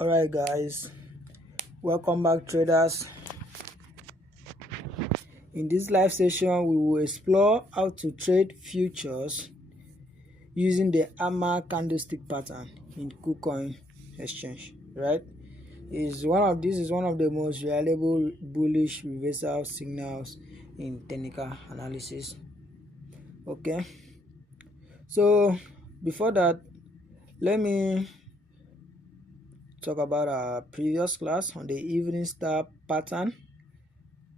Alright guys, welcome back traders. In this live session we will explore how to trade futures using the hammer candlestick pattern in KuCoin exchange. Right, this is one of the most reliable bullish reversal signals in technical analysis. Okay, so before that, let me talk about our previous class on the evening star pattern,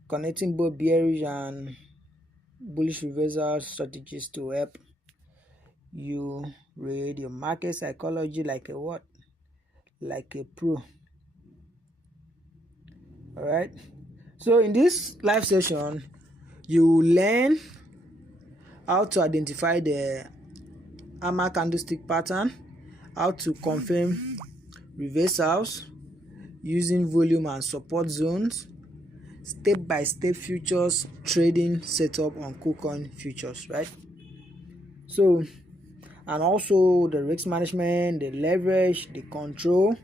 connecting both bearish and bullish reversal strategies to help you read your market psychology like a what? Like a pro. Alright, so in this live session you will learn how to identify the hammer candlestick pattern, how to confirm reversals using volume and support zones, step-by-step futures trading setup on KuCoin Futures, right? So, and also the risk management, the leverage, the control,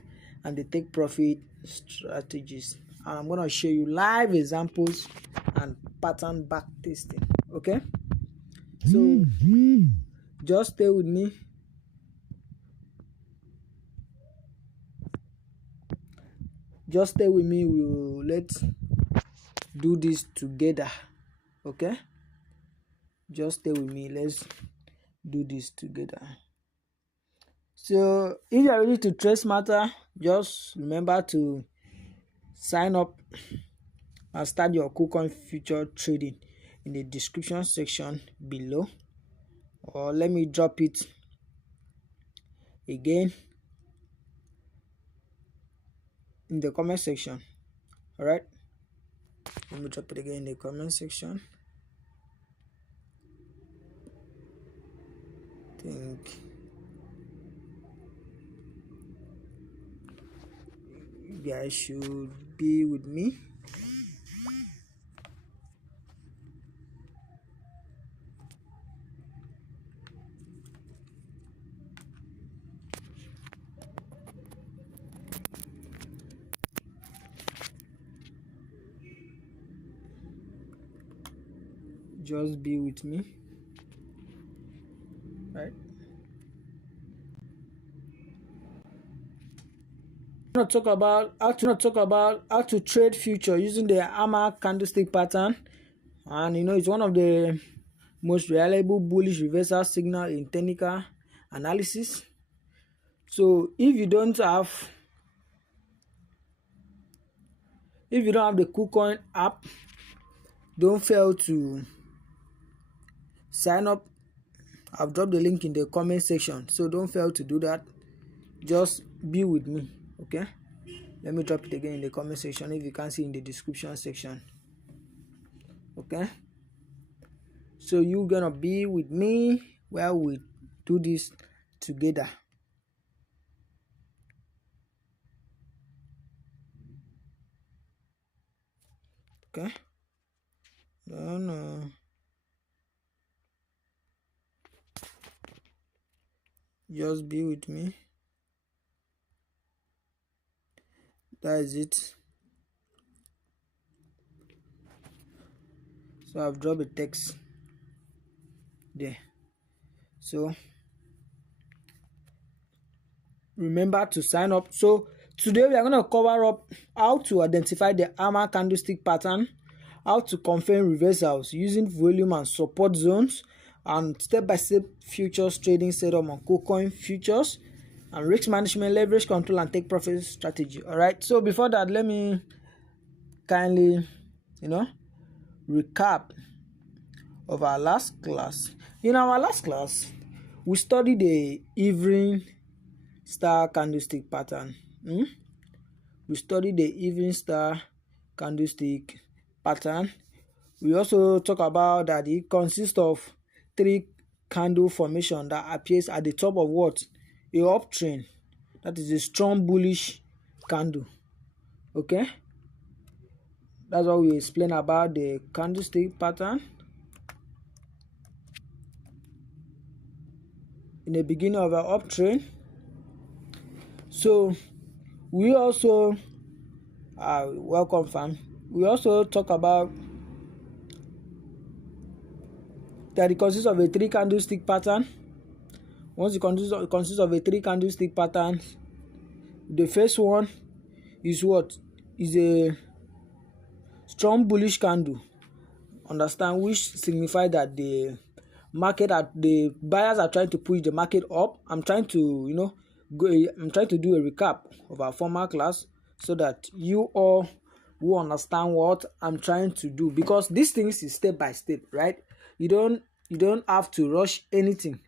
and the take profit strategies. And I'm going to show you live examples and pattern back testing. Okay, so just stay with me. Let's do this together. Okay, just stay with me. Let's do this together. So if you are ready to trade smarter, just remember to sign up and start your KuCoin future trading in the description section below, or let me drop it again in the comment section. All right, let me drop it again in the comment section. I think you guys should be with me. Just be with me. Right, I'm going to talk about how to trade future using the hammer candlestick pattern, and it's one of the most reliable bullish reversal signal in technical analysis. So if you don't have the KuCoin app, don't fail to sign up. I've dropped the link in the comment section, so don't fail to do that. Just be with me. Okay, let me drop it again in the comment section if you can't see in the description section. Okay, so you're gonna be with me while we do this together. Okay, no, just be with me. That is it. So I've dropped a text there. So remember to sign up. So today we are going to cover up how to identify the hammer candlestick pattern, how to confirm reversals using volume and support zones, and step-by-step futures trading setup on KuCoin Futures, and risk management, leverage control, and take profit strategy. All right, so before that, let me kindly recap of our last class. In our last class we studied the evening star candlestick pattern. We studied the evening star candlestick pattern. We also talk about that it consists of 3 candle formation that appears at the top of what? A uptrend. That is a strong bullish candle. Okay, that's what we explain about the candlestick pattern. In the beginning of our uptrend, so We also welcome fam. We also talk about that it consists of a 3 candlestick pattern. Once it consists of a 3 candlestick pattern, the first one is what? Is a strong bullish candle. Understand, which signify that the buyers are trying to push the market up. I'm trying to I'm trying to do a recap of our former class so that you all will understand what I'm trying to do, because these things is step by step, right? You don't have to rush anything.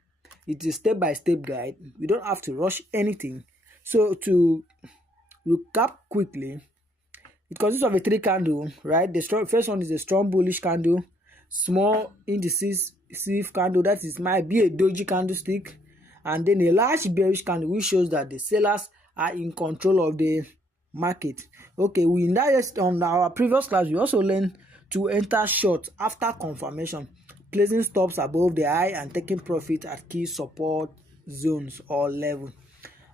It is step by step guide. You don't have to rush anything. So to recap quickly, it consists of a 3 candle, right? The first one is a strong bullish candle, small indecisive candle, that is might be a doji candlestick, and then a large bearish candle, which shows that the sellers are in control of the market. Okay, on our previous class, we also learned to enter short after confirmation, placing stops above the high and taking profit at key support zones or level.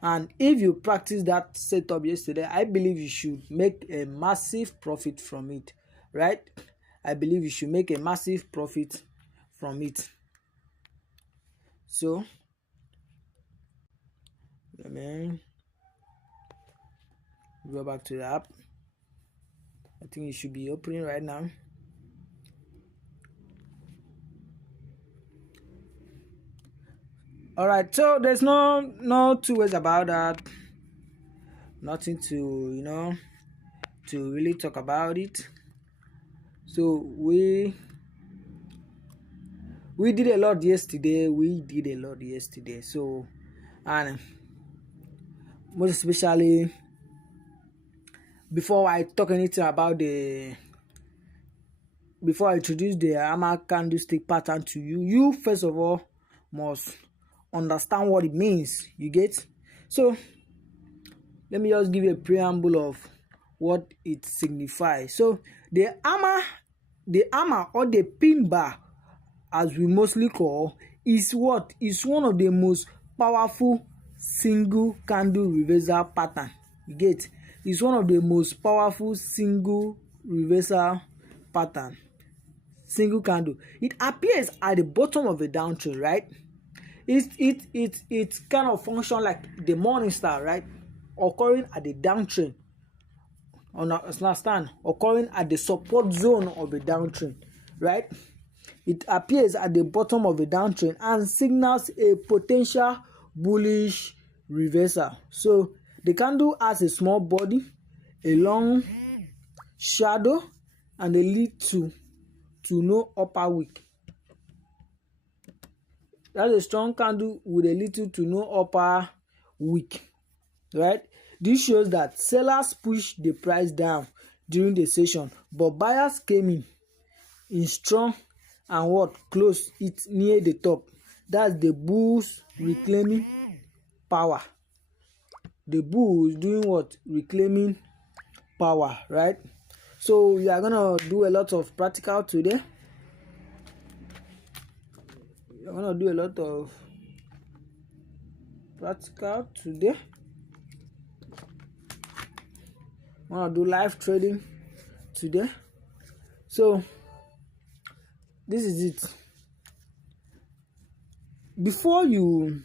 And if you practice that setup yesterday, I believe you should make a massive profit from it, right? I believe you should make a massive profit from it. So, let me go back to the app. I think it should be opening right now. All right, so there's no two ways about that. Nothing to to really talk about it. So we did a lot yesterday. So, and most especially before I talk anything about before I introduce the hammer candlestick pattern to you, you first of all must understand what it means. You get? So let me just give you a preamble of what it signifies. So the hammer or the pin bar, as we mostly call, is one of the most powerful single candle reversal pattern. You get? It's one of the most powerful single reversal pattern. Single candle. It appears at the bottom of a downtrend, right? It kind of function like the morning star, right? Occurring at the downtrend. Understand? Occurring at the support zone of a downtrend, right? It appears at the bottom of a downtrend and signals a potential bullish reversal. So the candle has a small body, a long shadow, and a lead to no upper wick. That's a strong candle with a little to no upper wick, right? This shows that sellers pushed the price down during the session, but buyers came in strong and close it near the top. That's the bulls reclaiming power. The bulls doing what? Reclaiming power, right? So we are gonna do a lot of practical today. I'm gonna do a lot of practical today. I'm gonna do live trading today. So this is it. Before you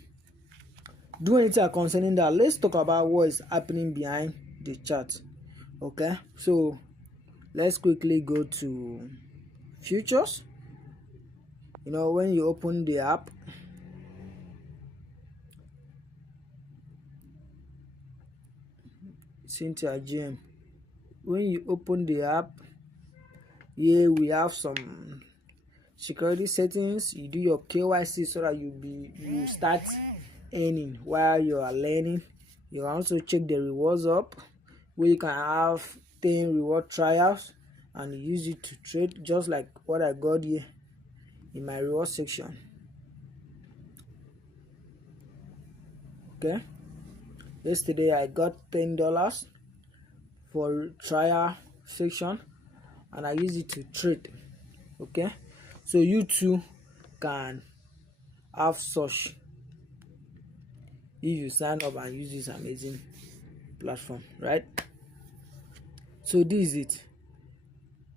do anything concerning that, let's talk about what is happening behind the chart. Okay, so let's quickly go to futures. When you open the app, Cynthia GM, when you open the app, here we have some security settings. You do your KYC so that you start earning while you are learning. You can also check the rewards up, where you can have 10 reward trials and use it to trade, just like what I got here in my reward section. Okay, yesterday I got $10 for trial section and I use it to trade. Okay, so you too can have such if you sign up and use this amazing platform, right? So this is it.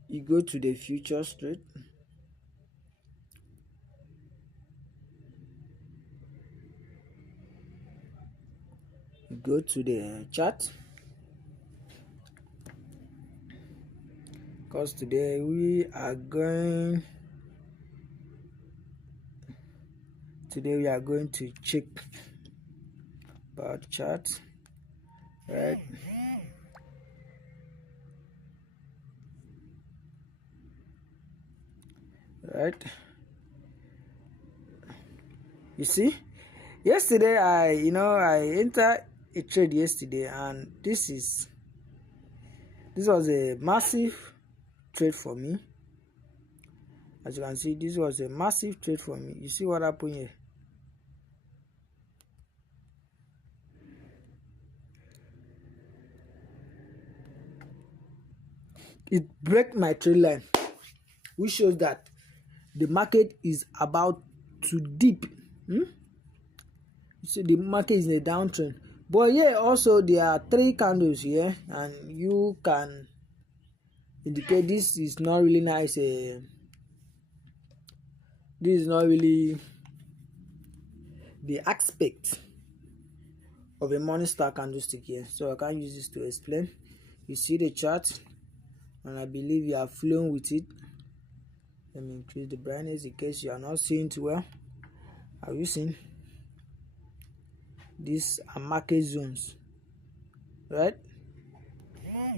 You go to the futures trade. You go to the chart, because today we are going to check bar chart, right? You see, yesterday I entered a trade yesterday, and this was a massive trade for me. As you can see, this was a massive trade for me. You see what happened here? It broke my trade line, which shows that the market is about to dip. You see, the market is in a downtrend. But here also there are 3 candles here, and you can indicate this is not really nice. This is not really the aspect of a morning star candlestick here, so I can't use this to explain. You see the chart, and I believe you are flowing with it. Let me increase the brightness in case you are not seeing it well. Are you seeing? These are market zones, right?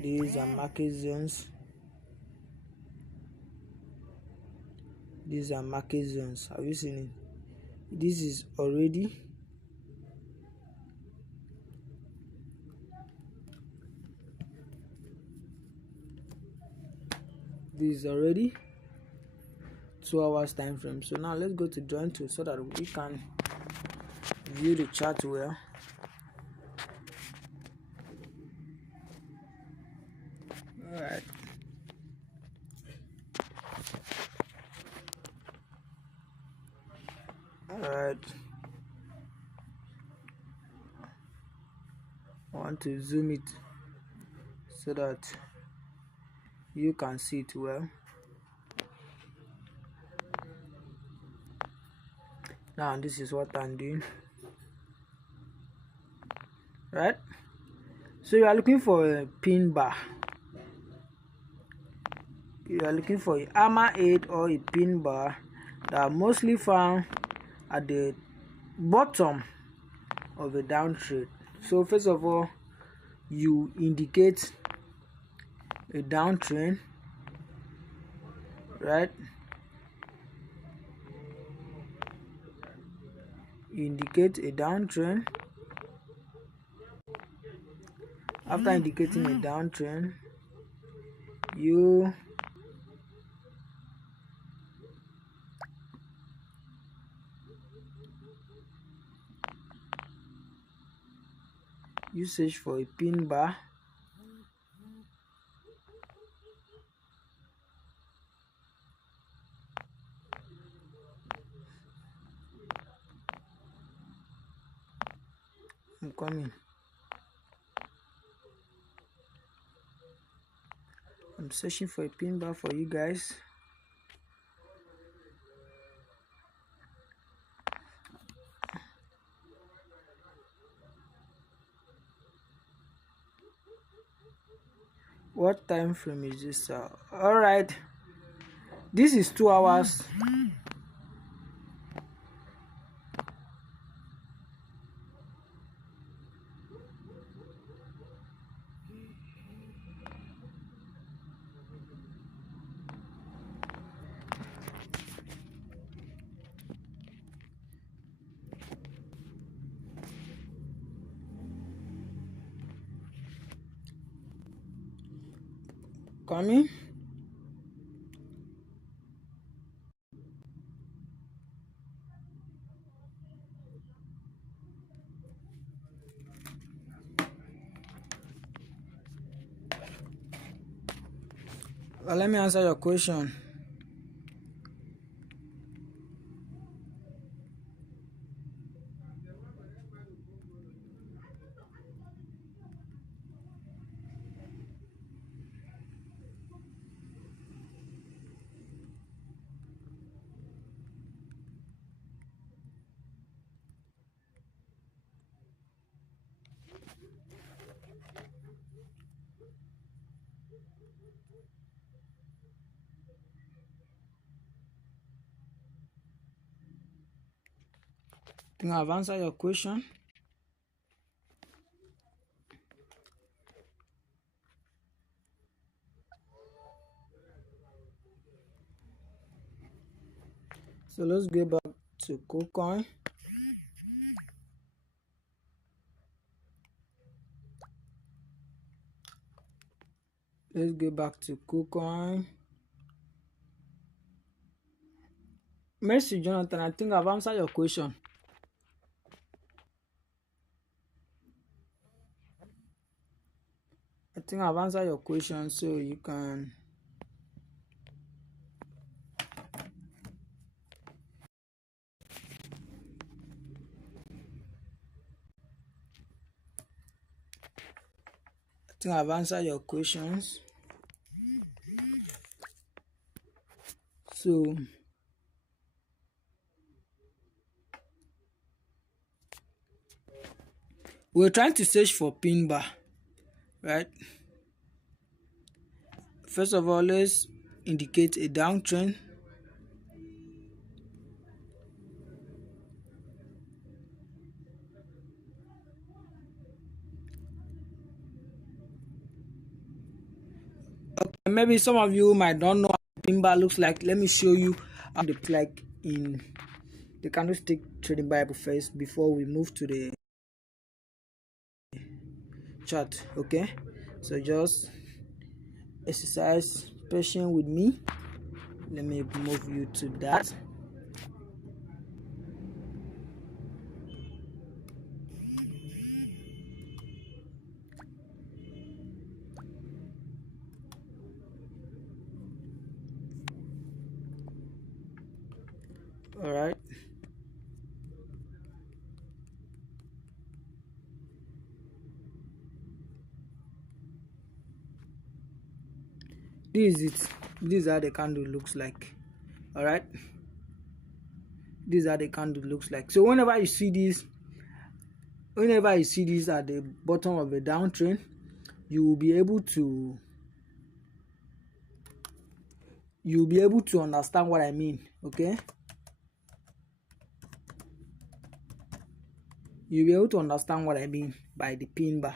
These are market zones. These are market zones. Have you seen it? This is already this is already 2 hours time frame. So now let's go to join tool so that we can view the chart well. Alright. I want to zoom it so that you can see it well. Now this is what I'm doing, right? So you are looking for a pin bar. You are looking for a hammer 8 or a pin bar that are mostly found at the bottom of a downtrend. So first of all, you indicate a downtrend, right? You indicate a downtrend. After indicating a downtrend, you search for a pin bar. I'm coming. I'm searching for a pin bar for you guys. What time frame is this? All right, this is 2 hours. Coming. Well, let me answer your question. I think I've answered your question. So let's go back to KuCoin. Let's go back to KuCoin. Mercy Jonathan, I think I've answered your question. I think I've answered your question, so you can I've answered your questions. So we're trying to search for pin bar, right? First of all, let's indicate a downtrend. Okay, maybe some of you might not know how pin bar looks like. Let me show you how it looks like in the Candlestick Trading Bible first before we move to the chart. Okay, so just exercise patience with me. Let me move you to that. All right. This is it. This is how the candle looks like. All right. This is how the candle looks like. So whenever you see this at the bottom of a downtrend, you will be able to understand what I mean. Okay. You'll be able to understand what I mean by the pin bar.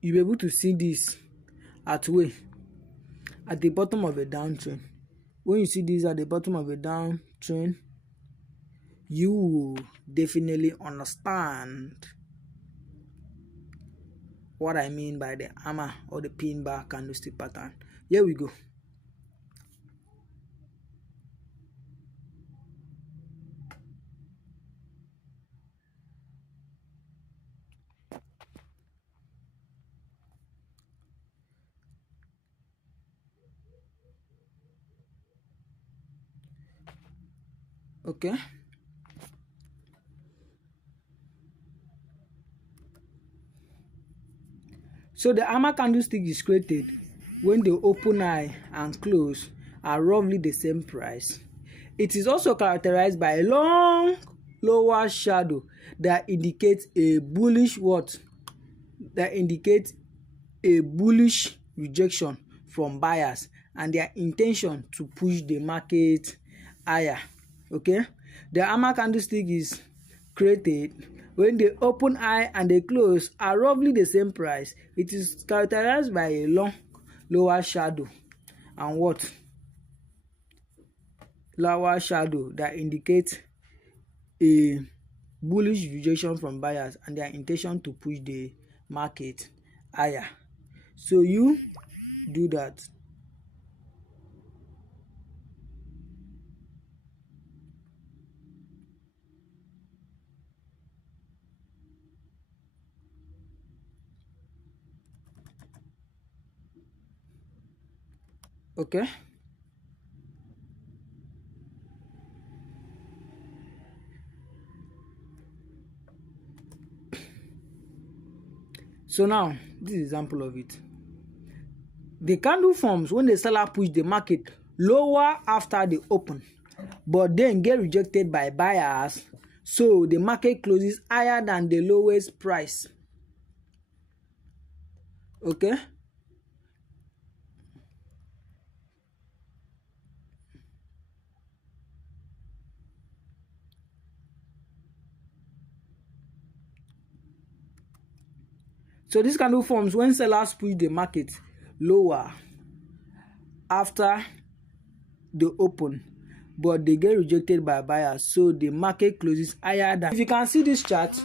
You'll be able to see this at the bottom of a downtrend. When you see this at the bottom of a downtrend, you will definitely understand what I mean by the hammer or the pin bar candlestick pattern. Here we go. Okay. So the hammer candlestick is created when the open eye and close are roughly the same price. It is also characterized by a long lower shadow that indicates a bullish rejection from buyers and their intention to push the market higher. Okay, the hammer candlestick is created when the open eye and the close are roughly the same price. It is characterized by a long lower shadow and lower shadow that indicates a bullish rejection from buyers and their intention to push the market higher. So you do that. Okay. So now this is example of it. The candle forms when the seller push the market lower after the open, but then get rejected by buyers, so the market closes higher than the lowest price. Okay, so this candle forms when sellers push the market lower after the open, but they get rejected by buyers, so the market closes higher than. If you can see this chart,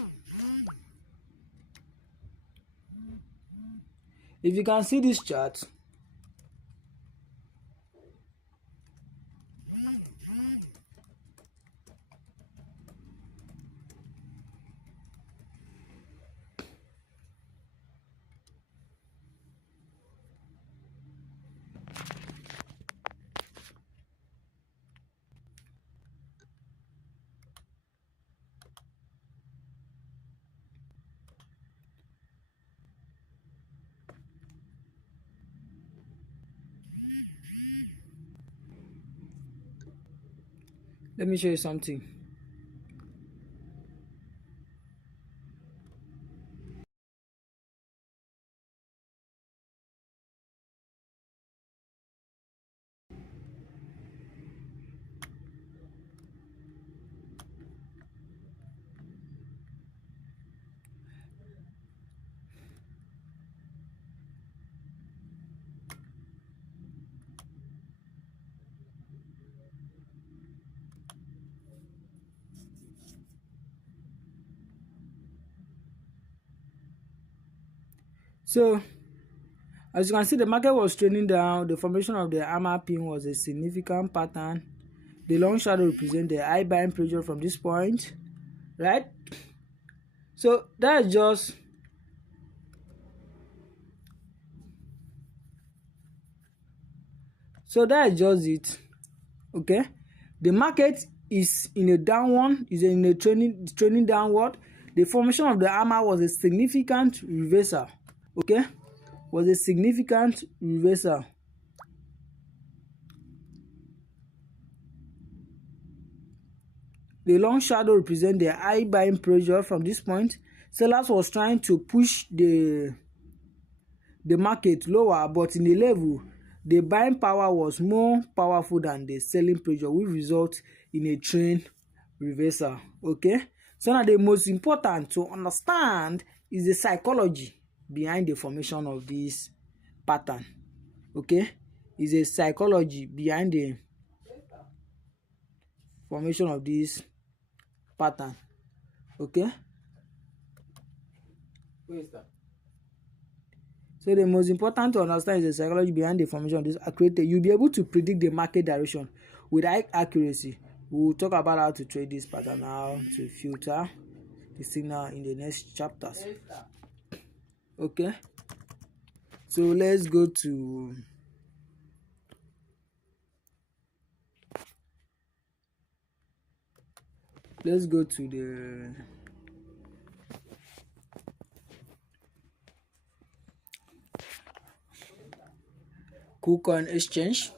let me show you something. So as you can see, the market was trending down. The formation of the hammer pin was a significant pattern. The long shadow represents the high buying pressure from this point, right? So that's just it. Okay, the market is in a downward, is in a trending downward. The formation of the hammer was a significant reversal. Okay, was a significant reversal. The long shadow represents the high buying pressure from this point. Sellers was trying to push the market lower, but in the level, the buying power was more powerful than the selling pressure, which results in a trend reversal. Okay, so now the most important to understand is the psychology behind the formation of this pattern. Okay, is a psychology behind the formation of this pattern. Okay, so the most important to understand is the psychology behind the formation of this accurate. You'll be able to predict the market direction with high accuracy. We'll talk about how to trade this pattern, how to filter the signal in the next chapters. Okay, so let's go to the KuCoin exchange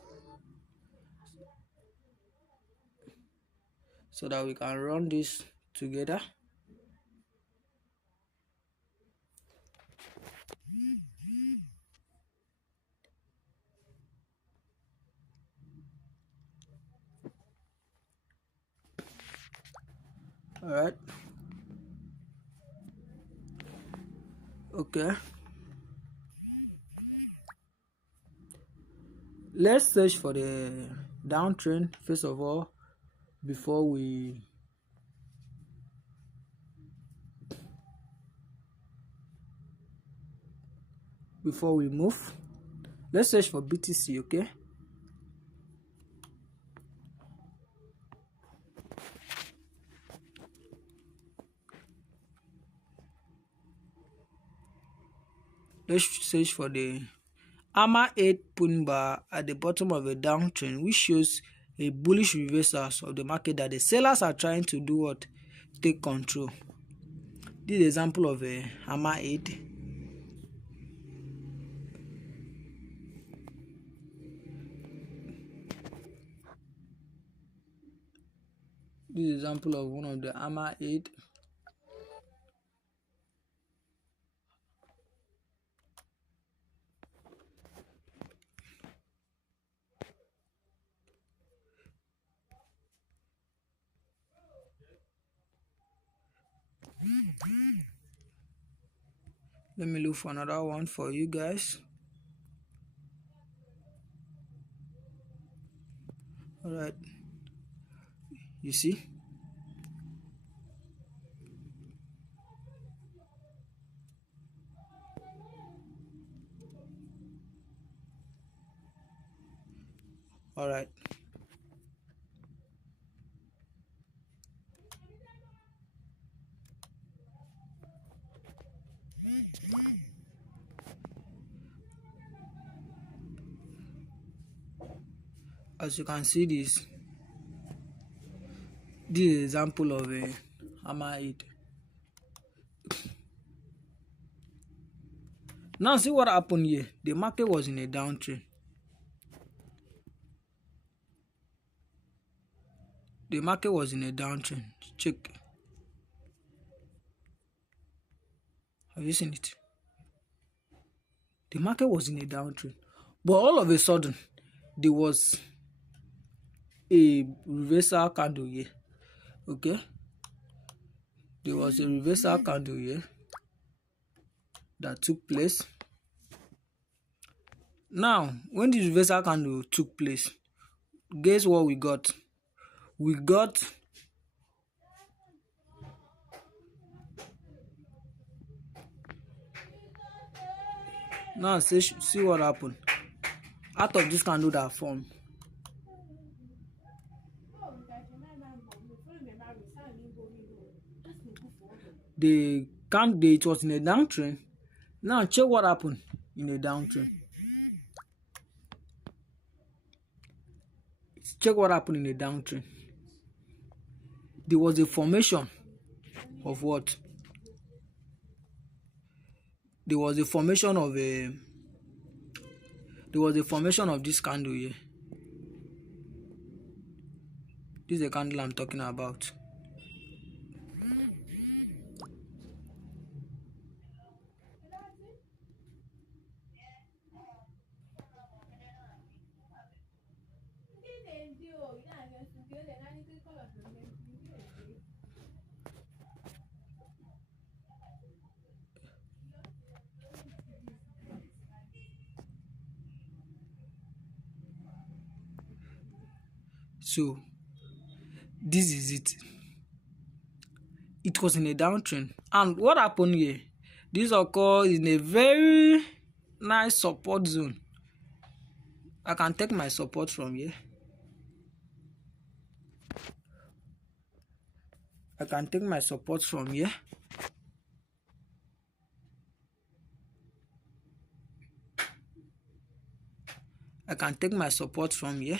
so that we can run this together. All right. Okay, let's search for the downtrend first of all before we move. Let's search for BTC. Okay, let's search for the hammer 8 pulling bar at the bottom of a downtrend, which shows a bullish reversals of the market that the sellers are trying to do what? Take control. This is an example of a hammer 8. This is example of one of the hammer 8. Let me look for another one for you guys. All right, you see, all right. As you can see, this is example of a hammer 8. Now see what happened here. The market was in a downtrend. The market was in a downtrend. Check. Have you seen it? The market was in a downtrend, but all of a sudden there was a reversal candle here. Okay, there was a reversal candle here that took place. Now, when the reversal candle took place, guess what we got? We got now see what happened out of this candle that formed. The candle, it was in a downtrend. Now check what happened in a downtrend. Check what happened in a downtrend. There was a formation of what? There was a formation of this candle here. This is the candle I'm talking about. So this is it. It was in a downtrend, and what happened here? This occurs in a very nice support zone. I can take my support from here. I can take my support from here. I can take my support from here.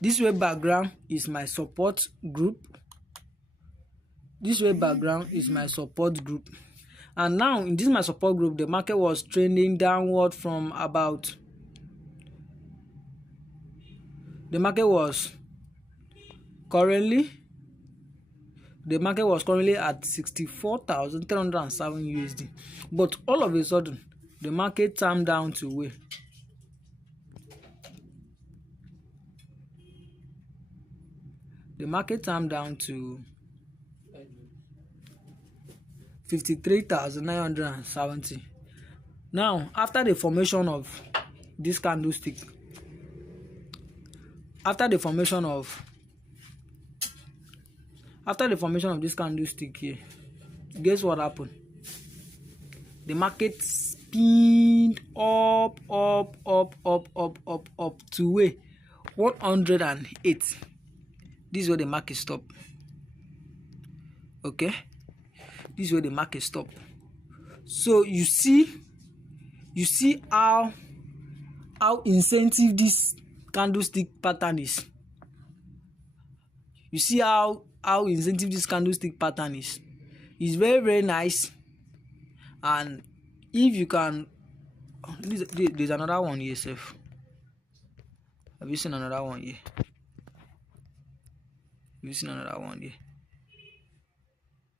This way background is my support group. This way background is my support group. And now in this my support group, the market was trending downward from about, the market was currently at 64,307 USD. But all of a sudden, the market turned down to where? The market turned down to 53,970. Now, after the formation of this candlestick, after the formation of this candlestick here, guess what happened? The market spinned up to where? 108. This is where the market stopped. Okay, this is where the market stopped. So you see how incentive this candlestick pattern is. You see how incentive this candlestick pattern is. It's very, very nice. And if you can, there's another one here, sir. Have you seen another one here? Have you seen another one here?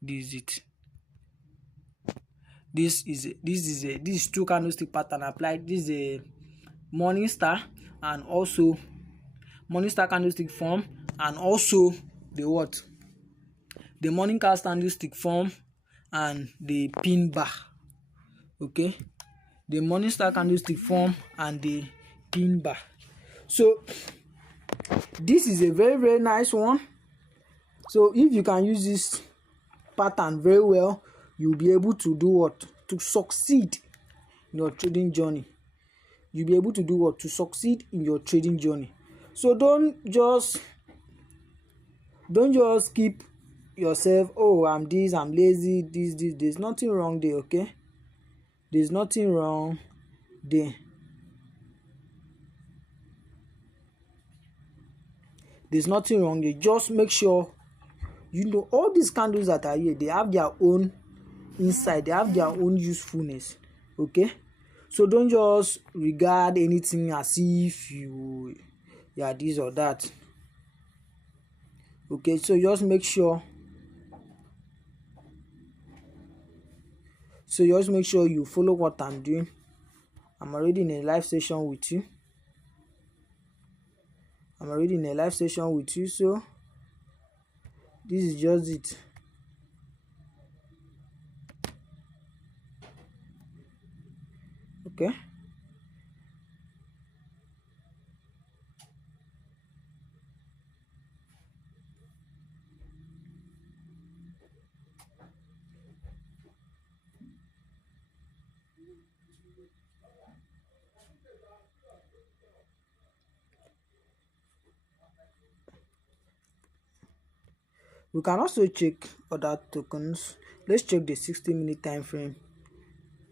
This is it. This is two candlestick pattern applied. This is a morning star and also morning star candlestick form, and also the what? The morning candlestick form and the pin bar. Okay, the morning star candlestick form and the pin bar. So this is a very nice one. So if you can use this pattern very well, you'll be able to do what? To succeed in your trading journey. You'll be able to do what? To succeed in your trading journey. So don't just keep yourself, oh, I'm lazy, this. There's nothing wrong there, okay? There's nothing wrong there. There's nothing wrong there. Just make sure you know all these candles that are here, they have their own insight, they have their own usefulness, okay? So don't just regard anything as if you are this or that, okay? So just make sure you follow what I'm doing. I'm already in a live session with you. So this is just it. Okay, we can also check other tokens. Let's check the 60-minute time frame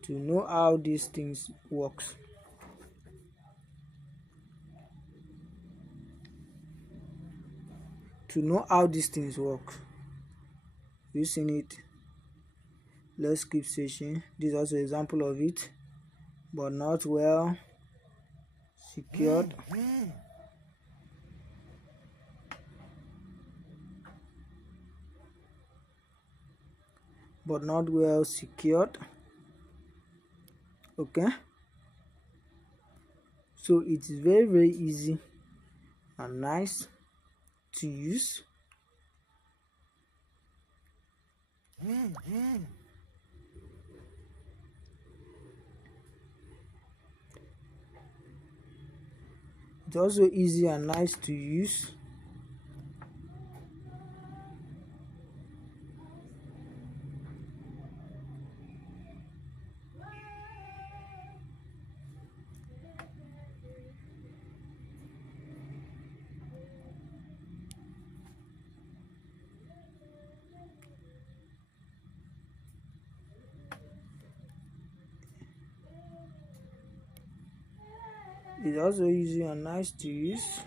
to know how these things works. You seen it? Let's keep searching. This is also an example of it, but not well secured. Okay, so it's very easy and nice to use. It's also easy and nice to use. It's also easy and nice to use.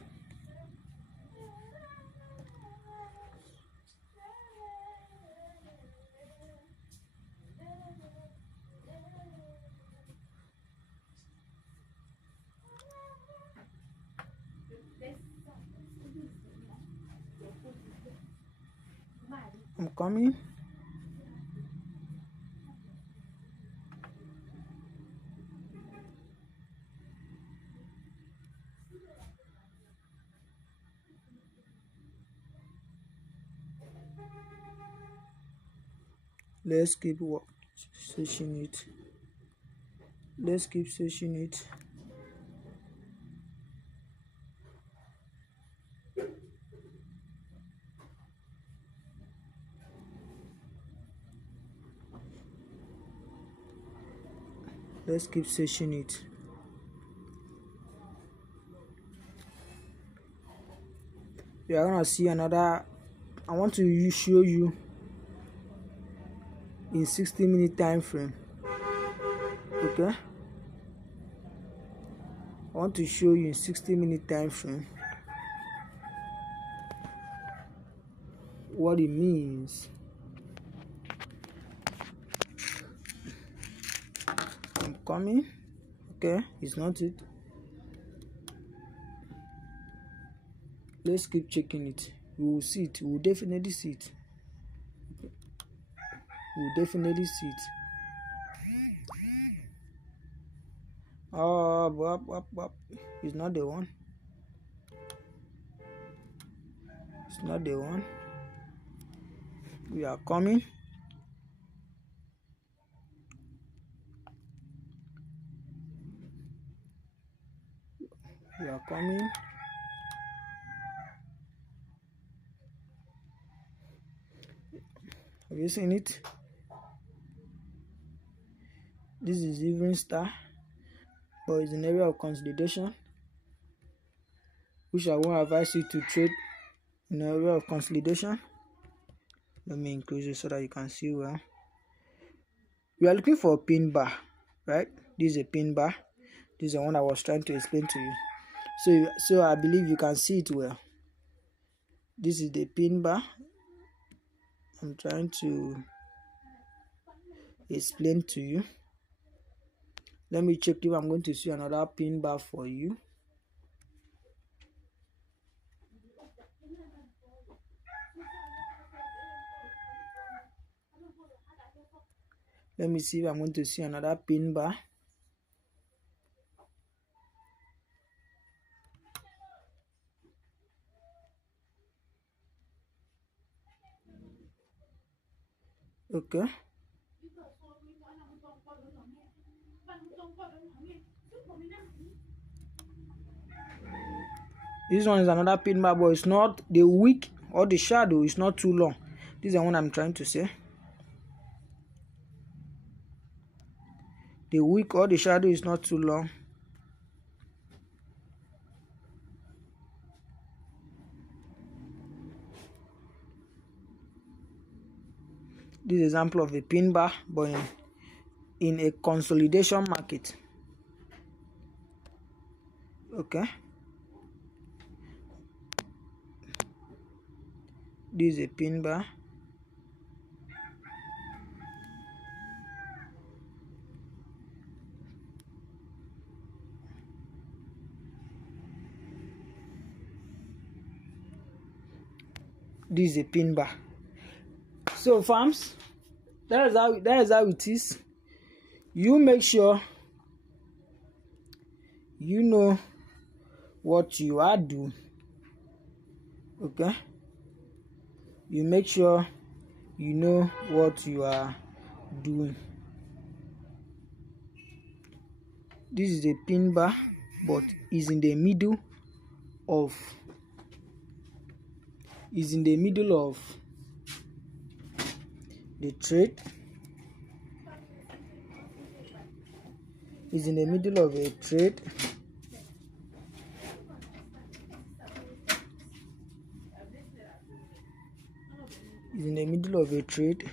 I'm coming. Let's keep searching it. Let's keep searching it. Let's keep searching it. We are gonna see another. I want to show you in 60-minute time frame. Okay, I want to show you in 60-minute time frame what it means. I'm coming. Okay, it's not it. Let's keep checking it. We will see it. We will definitely see it. We will definitely see it. Oh, it's not the one. It's not the one. We are coming. We are coming. Have you seen it? This is evening star, but it's an area of consolidation, which I will advise you to trade in an area of consolidation. Let me increase it so that you can see well. We are looking for a pin bar, right? This is a pin bar. This is the one I was trying to explain to you. So I believe you can see it well. This is the pin bar. I'm trying to explain to you. Let me check if I'm going to see another pin bar for you. Let me see if I'm going to see another pin bar. Okay. This one is another pin bar, but it's not the wick or the shadow is not too long. This is the one I'm trying to say. The wick or the shadow is not too long. This is an example of a pin bar, but in a consolidation market. Okay. This is a pin bar. This is a pin bar. So farms, that is how it is. You make sure you know what you are doing. Okay. You make sure you know what you are doing. This is a pin bar, but is in the middle of the trade. Is in the middle of a trade. Is in the middle of a trade.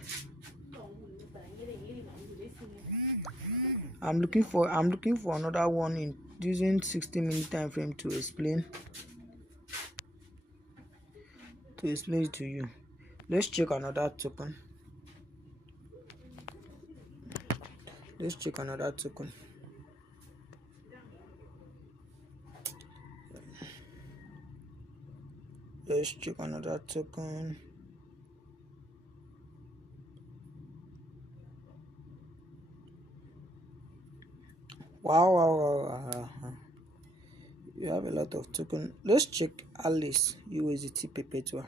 I'm looking for another one in using 60-minute time frame to explain it to you. Let's check another token. Let's check another token. Let's check another token. Wow. You have a lot of token. Let's check Alice USDT perpetual.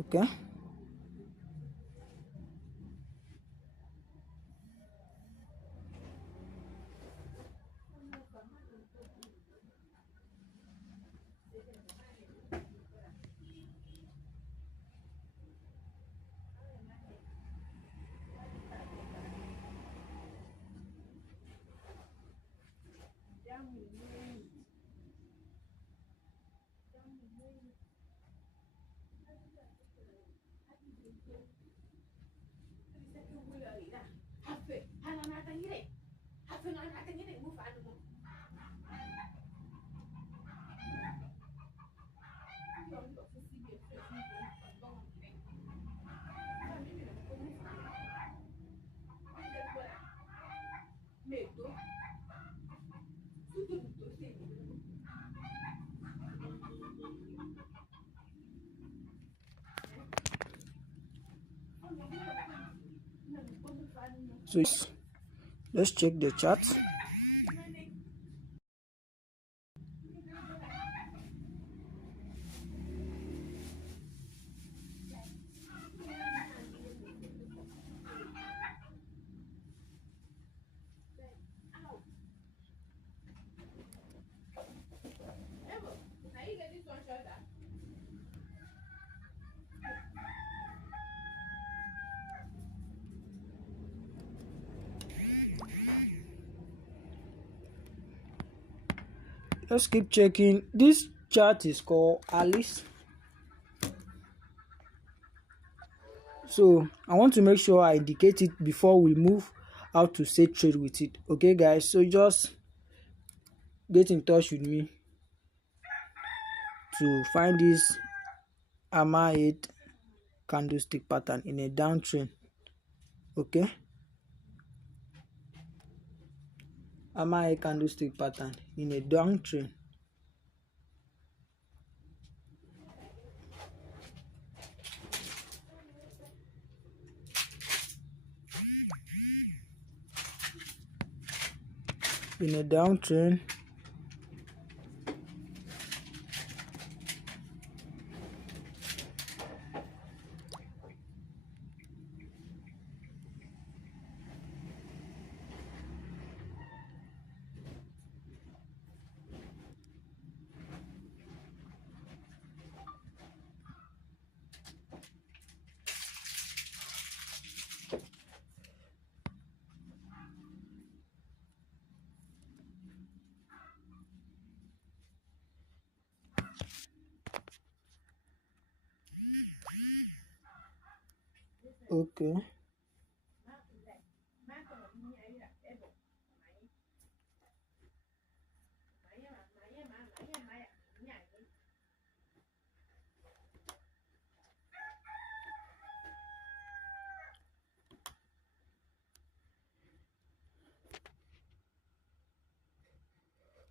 Okay. So let's check the chart. Let's keep checking. This chart is called Alice. So I want to make sure I indicate it before we move how to set trade with it. Okay guys, so just get in touch with me to find this hammer 8 candlestick pattern in a downtrend. Okay, hammer 8 candlestick pattern in a downtrend. In a downtrend. Okay.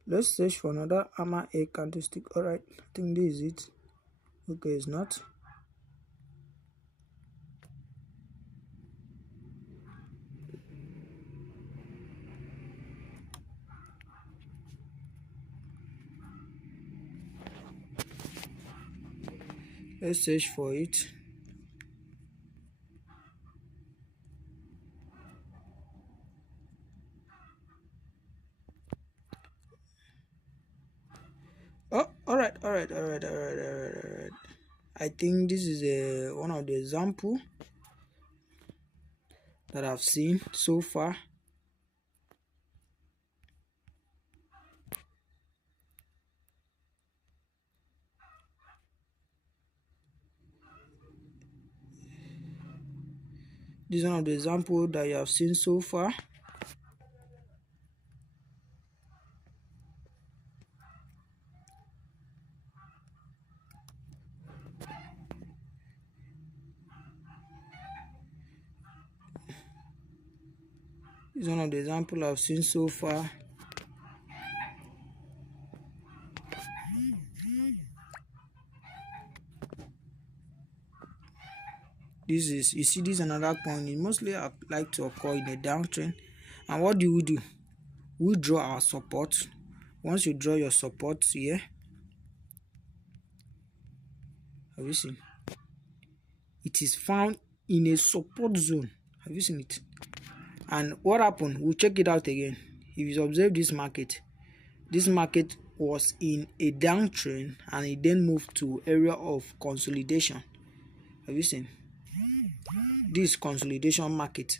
Let's search for another hammer 8 candlestick. Alright, I think this is it. Okay, it's not. Let's search for it. Oh, all right. I think this is one of the example that I've seen so far. This is one of the example that you have seen so far. This is one of the example I've seen so far. This is, you see, this is another coin. It mostly like to occur in a downtrend. And what do? We draw our support. Once you draw your support here, have you seen? It is found in a support zone. Have you seen it? And what happened? We'll check it out again. If you observe this market was in a downtrend and it then moved to area of consolidation. Have you seen? This consolidation market.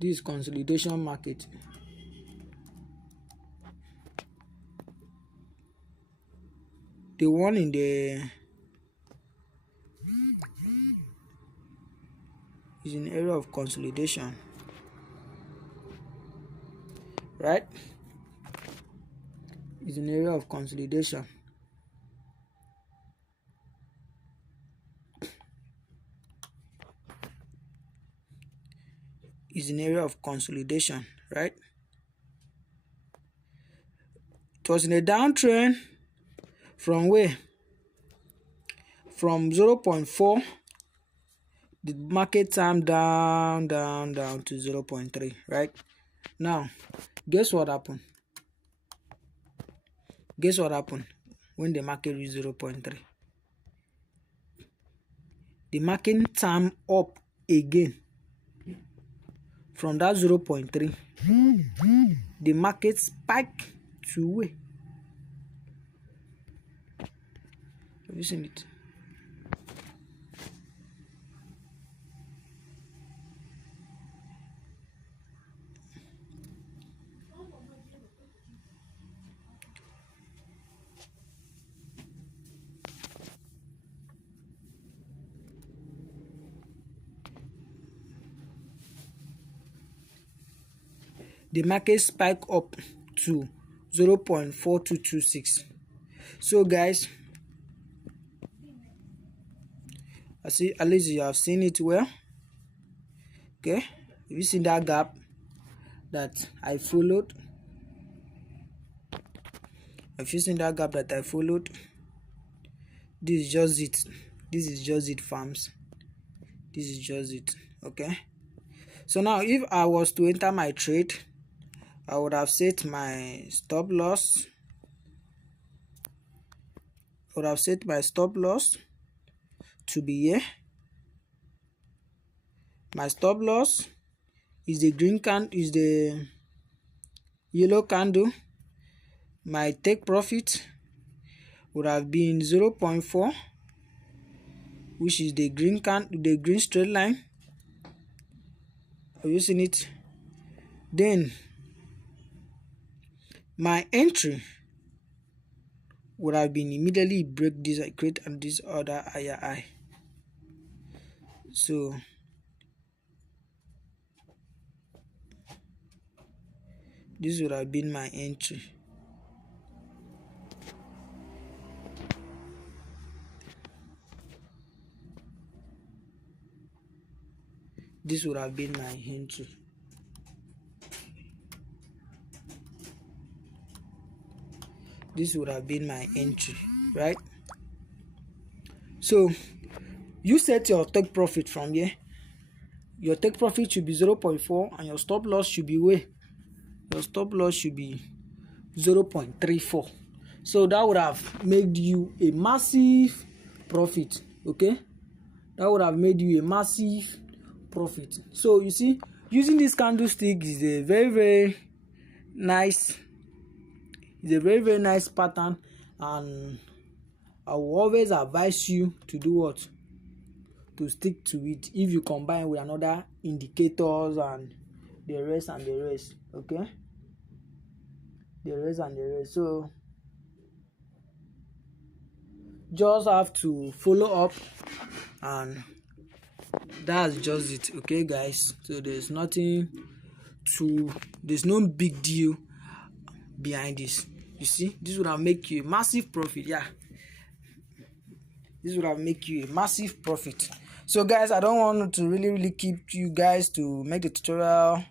This consolidation market. The one in the is in area of consolidation, right? Is an area of consolidation. is an area of consolidation, right? It was in a downtrend from where? From 0.4, the market time down to 0.3, right? Now, guess what happened? Guess what happened when the market reached 0.3? The market time up again from that 0.3. The market spiked to where? Have you seen it? The market spike up to 0.4226. So guys, I see at least you have seen it well. Okay, have you seen that gap that I followed? Have you seen that gap that I followed? This is just it. This is just it, farms. This is just it. Okay, so now if I was to enter my trade, I would have set my stop loss. I would have set my stop loss to be here. My stop loss is the green candle, is the yellow candle. My take profit would have been 0.4, which is the green straight line. Have you seen it? Then my entry would have been immediately break this, create and this other higher high. So this would have been my entry. This would have been my entry. This would have been my entry, right? So you set your take profit from here. Your take profit should be 0.4 and your stop loss should be where? Your stop loss should be 0.34. So that would have made you a massive profit. Okay, that would have made you a massive profit. So you see, using this candlestick is a very nice, it's a very nice pattern, and I will always advise you to do what? To stick to it if you combine with another indicators and the rest. Okay, the rest. So just have to follow up, and that's just it. Okay guys, so there's no big deal behind this. You see, this would have make you a massive profit. Yeah, this would have make you a massive profit. So guys, I don't want to really keep you guys to make the tutorial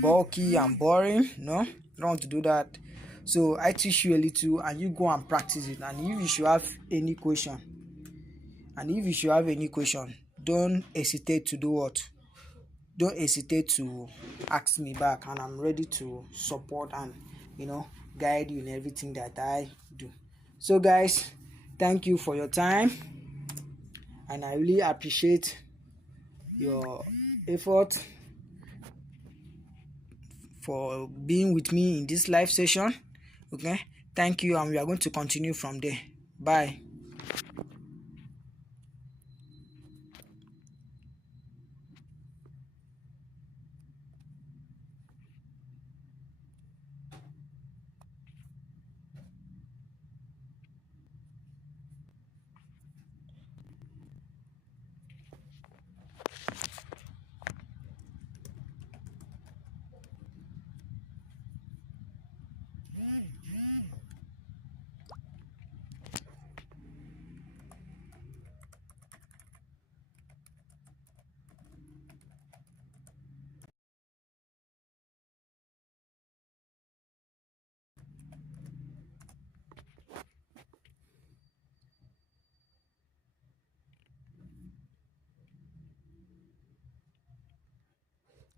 bulky and boring. No, I don't want to do that. So I teach you a little and you go and practice it. And if you should have any question, don't hesitate to do what? Don't hesitate to ask me back, and I'm ready to support and guide you in everything that I do. So guys, thank you for your time, and I really appreciate your effort for being with me in this live session. Okay, thank you, and we are going to continue from there. Bye.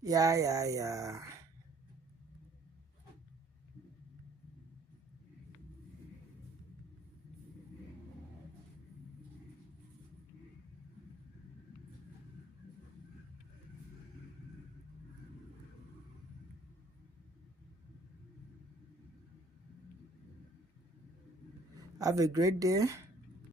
Yeah. Have a great day.